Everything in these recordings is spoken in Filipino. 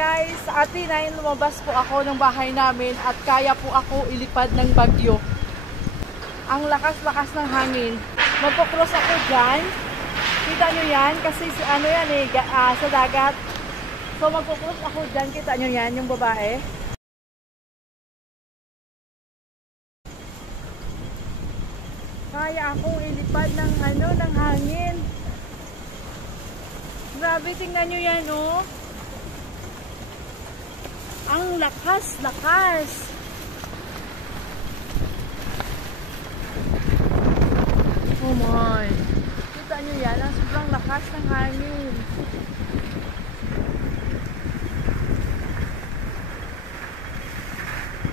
guys, sa Atinay lumabas po ako ng bahay namin at kaya po ako ilipad ng bagyo. Ang lakas-lakas ng hangin. Magpo-cross ako dyan. Kita nyo yan? Kasi ano yan eh, sa dagat. So magpo-cross ako dyan. Kita nyo yan, yung babae. Kaya akong ilipad ng ng hangin. Grabe, tingnan nyo yan, oh. Ang lakas-lakas. Oh my. Kita nyo yan, ang sobrang lakas ng hangin.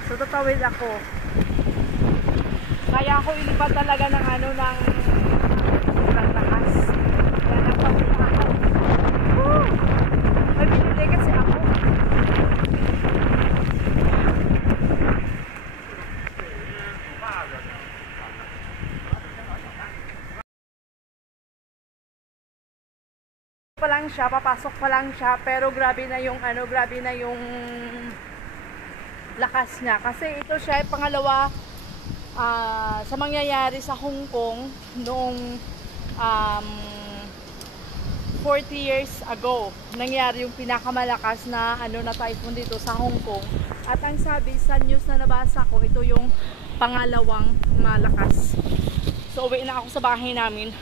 So, tatawid ako. Kaya ako ilipad talaga ng ng sobrang lakas. Kaya nagpapit ako. Woo! May binili kasi ako. Pa lang siya, papasok pa lang siya, pero grabe na yung grabe na yung lakas niya. Kasi ito siya ay pangalawa sa mangyayari sa Hong Kong noong 40 years ago. Nangyari yung pinakamalakas na na typhoon dito sa Hong Kong. At ang sabi sa news na nabasa ko, ito yung pangalawang malakas. So uwi na ako sa bahay namin.